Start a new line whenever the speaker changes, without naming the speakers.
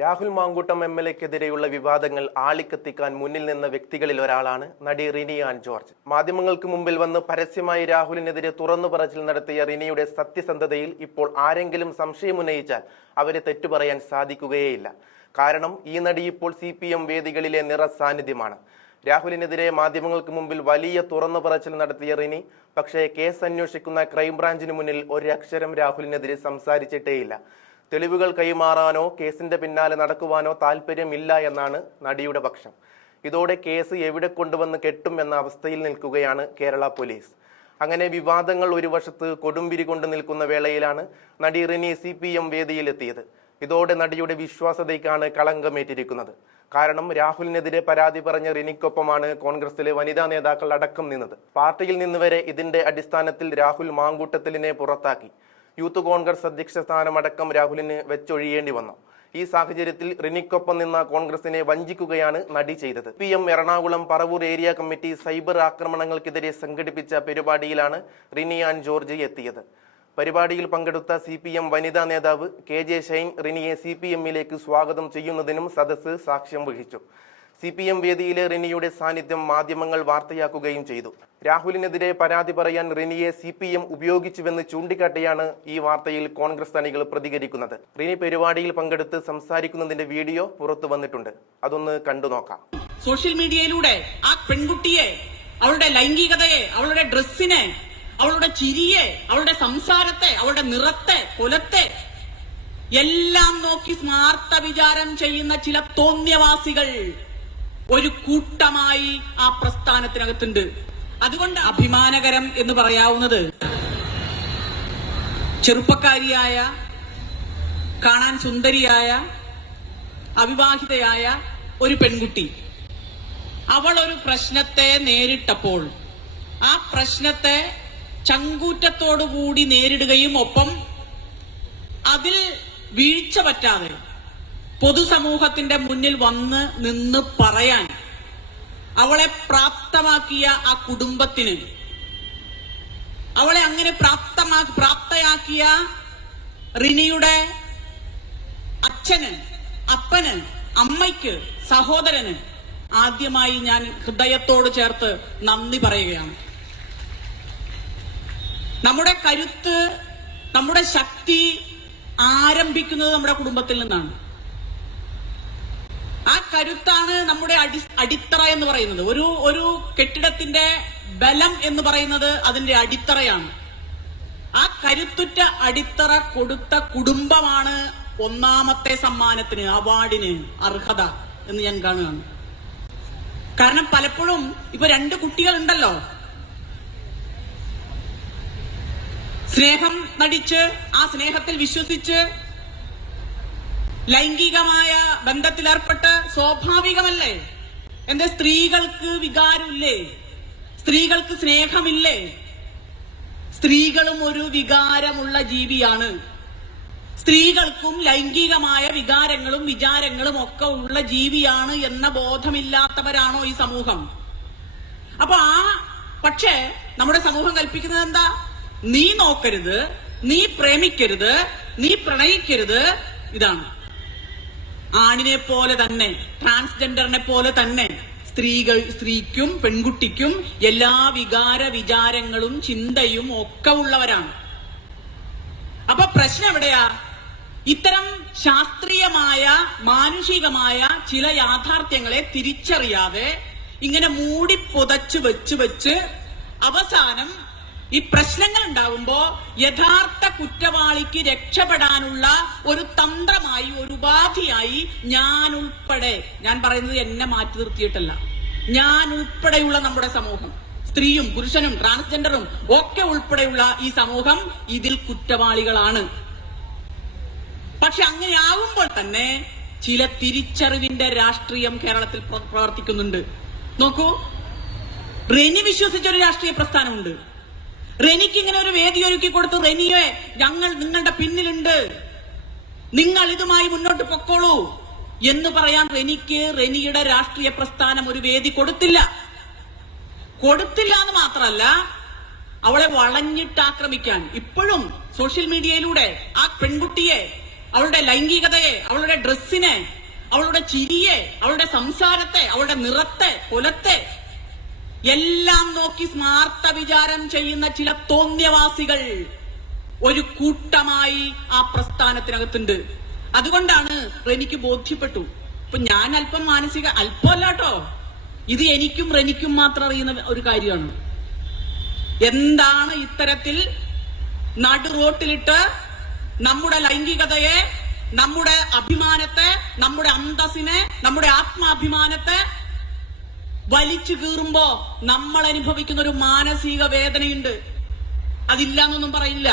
Rahul Mankoottam M L എക്കെതിരെയുള്ള വിവാദങ്ങൾ ആളിക്കത്തിക്കാൻ മുന്നിൽ നിന്ന വ്യക്തികളിൽ ഒരാളാണ് നടി റിനി ആൻ ജോർജ്. മാധ്യമങ്ങൾക്ക് മുമ്പിൽ വന്ന് പരസ്യമായി രാഹുലിനെതിരെ തുറന്നു പറച്ചിൽ നടത്തിയ റിനിയുടെ സത്യസന്ധതയിൽ ഇപ്പോൾ ആരെങ്കിലും സംശയമുന്നയിച്ചാൽ അവരെ തെറ്റുപറയാൻ സാധിക്കുകയേയില്ല. കാരണം ഈ നടി ഇപ്പോൾ സി പി എം വേദികളിലെ നിറ സാന്നിധ്യമാണ്. രാഹുലിനെതിരെ മാധ്യമങ്ങൾക്ക് മുമ്പിൽ വലിയ തുറന്നു പറച്ചിൽ നടത്തിയ റിനി പക്ഷേ കേസ് അന്വേഷിക്കുന്ന ക്രൈംബ്രാഞ്ചിന് മുന്നിൽ ഒരക്ഷരം രാഹുലിനെതിരെ സംസാരിച്ചിട്ടേയില്ല. തെളിവുകൾ കൈമാറാനോ കേസിന്റെ പിന്നാലെ നടക്കുവാനോ താല്പര്യമില്ല എന്നാണ് നടിയുടെ പക്ഷം. ഇതോടെ കേസ് എവിടെ കൊണ്ടുവന്ന് കെട്ടും എന്ന അവസ്ഥയിൽ നിൽക്കുകയാണ് കേരള പോലീസ്. അങ്ങനെ വിവാദങ്ങൾ ഒരു വശത്ത് കൊടുമ്പിരി കൊണ്ട് നിൽക്കുന്ന വേളയിലാണ് നടി റിനി സി പി എം വേദിയിലെത്തിയത്. ഇതോടെ നടിയുടെ വിശ്വാസതയ്ക്കാണ് കളങ്കമേറ്റിരിക്കുന്നത്. കാരണം രാഹുലിനെതിരെ പരാതി പറഞ്ഞ റിനിക്കൊപ്പമാണ് കോൺഗ്രസിലെ വനിതാ നേതാക്കൾ അടക്കം നിന്നത്. പാർട്ടിയിൽ നിന്ന് വരെ ഇതിന്റെ അടിസ്ഥാനത്തിൽ രാഹുൽ മാങ്കൂട്ടത്തിലിനെ പുറത്താക്കി. യൂത്ത് കോൺഗ്രസ് അധ്യക്ഷ സ്ഥാനമടക്കം രാഹുലിന് വെച്ചൊഴിയേണ്ടി വന്നു. ഈ സാഹചര്യത്തിൽ റിനിക്കൊപ്പം നിന്ന കോൺഗ്രസിനെ വഞ്ചിക്കുകയാണ് നടി ചെയ്തത്. P M Ernakulam Paravur area committee cyber ആക്രമണങ്ങൾക്കെതിരെ സംഘടിപ്പിച്ച പരിപാടിയിലാണ് റിനി ആൻഡ് ജോർജ് എത്തിയത്. പരിപാടിയിൽ പങ്കെടുത്ത സി പി എം വനിതാ നേതാവ് കെ ജെ ഷൈൻ റിനിയെ സി പി എമ്മിലേക്ക് സ്വാഗതം ചെയ്യുന്നതിനും സദസ്സ് സാക്ഷ്യം വഹിച്ചു. സി പി എം വേദിയിലെ റിനിയുടെ സാന്നിധ്യം മാധ്യമങ്ങൾ വാർത്തയാക്കുകയും ചെയ്തു. രാഹുലിനെതിരെ പരാതി പറയാൻ റിനിയെ സി പി എം ഉപയോഗിച്ചുവെന്ന് ചൂണ്ടിക്കാട്ടിയാണ് ഈ വാർത്തയിൽ കോൺഗ്രസ് അണികൾ പ്രതികരിക്കുന്നത്. റിനി പരിപാടിയിൽ പങ്കെടുത്ത് സംസാരിക്കുന്നതിന്റെ വീഡിയോ പുറത്തു വന്നിട്ടുണ്ട്. അതൊന്ന് കണ്ടു നോക്കാം.
സോഷ്യൽ മീഡിയയിലൂടെ ആ പെൺകുട്ടിയെ അവളുടെ ലൈംഗികതയെ അവളുടെ ഡ്രസ്സിനെ അവളുടെ ചിരിയെ അവളുടെ സംസാരത്തെ അവളുടെ നിറത്തെ കുലത്തെ എല്ലാം നോക്കി സ്മാർത്ഥ വിചാരം ചെയ്യുന്ന ചില തോന്നിയവാസികൾ. ഒരു കൂട്ടമായി ആ പ്രസ്ഥാനത്തിനകത്തുണ്ട്. അതുകൊണ്ട് അഭിമാനകരം എന്ന് പറയാവുന്നത് ചെറുപ്പക്കാരിയായ കാണാൻ സുന്ദരിയായ അവിവാഹിതയായ ഒരു പെൺകുട്ടി. അവൾ ഒരു പ്രശ്നത്തെ നേരിട്ടപ്പോൾ ആ പ്രശ്നത്തെ ചങ്കൂറ്റത്തോടുകൂടി നേരിടുകയും ഒപ്പം അതിൽ വീഴ്ച പറ്റാതെ പൊതുസമൂഹത്തിന്റെ മുന്നിൽ വന്ന് നിന്ന് പറയാൻ അവളെ പ്രാപ്തമാക്കിയ ആ കുടുംബത്തിന് അവളെ അങ്ങനെ പ്രാപ്തമാ പ്രാപ്തയാക്കിയ റിനിയുടെ അച്ഛന് അപ്പന് അമ്മയ്ക്ക് സഹോദരന് ആദ്യമായി ഞാൻ ഹൃദയത്തോട് ചേർത്ത് നന്ദി പറയുകയാണ്. നമ്മുടെ കരുത്ത് നമ്മുടെ ശക്തി ആരംഭിക്കുന്നത് നമ്മുടെ കുടുംബത്തിൽ നിന്നാണ്. ആ കരുത്താണ് നമ്മുടെ അടി അടിത്തറ എന്ന് പറയുന്നത്. ഒരു ഒരു കെട്ടിടത്തിന്റെ ബലം എന്ന് പറയുന്നത് അതിന്റെ അടിത്തറയാണ്. ആ കരുത്തുറ്റ അടിത്തറ കൊടുത്ത കുടുംബമാണ് ഒന്നാമത്തെ സമ്മാനത്തിന് അവാർഡിന് അർഹത എന്ന് ഞാൻ കാണുകയാണ്. കാരണം പലപ്പോഴും ഇപ്പൊ രണ്ട് കുട്ടികൾ ഉണ്ടല്ലോ സ്നേഹം നടിച്ച് ആ സ്നേഹത്തിൽ വിശ്വസിച്ച് ലൈംഗികമായ ബന്ധത്തിലേർപ്പെട്ട് സ്വാഭാവികമല്ലേ? എന്റെ സ്ത്രീകൾക്ക് വികാരമില്ലേ? സ്ത്രീകൾക്ക് സ്നേഹമില്ലേ? സ്ത്രീകളും ഒരു വികാരമുള്ള ജീവിയാണ്. സ്ത്രീകൾക്കും ലൈംഗികമായ വികാരങ്ങളും വിചാരങ്ങളും ഒക്കെ ഉള്ള ജീവിയാണ് എന്ന ബോധമില്ലാത്തവരാണോ ഈ സമൂഹം? അപ്പൊ ആ പക്ഷേ നമ്മുടെ സമൂഹം കൽപ്പിക്കുന്നത് എന്താ? നീ നോക്കരുത് നീ പ്രേമിക്കരുത് നീ പ്രണയിക്കരുത്. ഇതാണ്. ആണിനെ പോലെ തന്നെ ട്രാൻസ്ജെൻഡറിനെ പോലെ തന്നെ സ്ത്രീകൾ സ്ത്രീക്കും പെൺകുട്ടിക്കും എല്ലാ വികാര വിചാരങ്ങളും ചിന്തയും ഒക്കെ ഉള്ളവരാണ്. അപ്പൊ പ്രശ്നം എവിടെയാ? ഇത്തരം ശാസ്ത്രീയമായ മാനുഷികമായ ചില യാഥാർത്ഥ്യങ്ങളെ തിരിച്ചറിയാതെ ഇങ്ങനെ മൂടി പുതച്ച് വെച്ച് വെച്ച് അവസാനം ഈ പ്രശ്നങ്ങൾ ഉണ്ടാവുമ്പോ യഥാർത്ഥ കുറ്റവാളിക്ക് രക്ഷപ്പെടാനുള്ള ഒരു തന്ത്രമായി ഒരു ഉപാധിയായി ഞാൻ ഉൾപ്പെടെ ഞാൻ പറയുന്നത് എന്നെ മാറ്റി നിർത്തിയിട്ടല്ല ഞാൻ ഉൾപ്പെടെയുള്ള നമ്മുടെ സമൂഹം സ്ത്രീയും പുരുഷനും ട്രാൻസ്ജെൻഡറും ഒക്കെ ഉൾപ്പെടെയുള്ള ഈ സമൂഹം ഇതിൽ കുറ്റവാളികളാണ്. പക്ഷെ അങ്ങനെ ആവുമ്പോൾ തന്നെ ചില തിരിച്ചറിവിന്റെ രാഷ്ട്രീയം കേരളത്തിൽ പ്ര- പ്രവർത്തിക്കുന്നുണ്ട്. നോക്കൂ റെനി വിശ്വസിച്ച ഒരു രാഷ്ട്രീയ പ്രസ്ഥാനമുണ്ട്. റെനിക്ക് ഇങ്ങനെ ഒരു വേദി ഒരുക്കി കൊടുത്തു റെനിയെ ഞങ്ങൾ നിങ്ങളുടെ പിന്നിലുണ്ട്. നിങ്ങൾ ഇതുമായി മുന്നോട്ട് പൊക്കോളൂ. എന്ന് പറയാൻ റെനിക്ക് റെനിയുടെ രാഷ്ട്രീയ പ്രസ്ഥാനം ഒരു വേദി കൊടുത്തില്ല. കൊടുത്തില്ല എന്ന് മാത്രമല്ല അവളെ വളഞ്ഞിട്ട് ആക്രമിക്കാൻ. ഇപ്പോഴും സോഷ്യൽ മീഡിയയിലൂടെ ആ പെൺകുട്ടിയെ അവളുടെ ലൈംഗികതയെ അവളുടെ ഡ്രസ്സിനെ അവളുടെ ചിരിയെ അവളുടെ സംസാരത്തെ അവളുടെ നിറത്തെ കുലത്തെ എല്ലാം നോക്കി സ്മാർത്ത വിചാരം ചെയ്യുന്ന ചില തോന്യവാസികൾ ഒരു കൂട്ടമായി ആ പ്രസ്ഥാനത്തിനകത്തുണ്ട്. അതുകൊണ്ടാണ് റെനിക്ക് ബോധ്യപ്പെട്ടു. ഇപ്പൊ ഞാൻ അല്പം മാനസിക അല്പമല്ലാട്ടോ ഇത് എനിക്കും റെനിക്കും മാത്രം അറിയുന്ന ഒരു കാര്യമാണ്. എന്താണ് ഇത്തരത്തിൽ നടു റോട്ടിലിട്ട് നമ്മുടെ ലൈംഗികതയെ നമ്മുടെ അഭിമാനത്തെ നമ്മുടെ അന്തസ്സിനെ നമ്മുടെ ആത്മാഭിമാനത്തെ വലിച്ചു കീറുമ്പോ നമ്മൾ അനുഭവിക്കുന്ന ഒരു മാനസിക വേദനയുണ്ട്. അതില്ല എന്നൊന്നും പറയില്ല.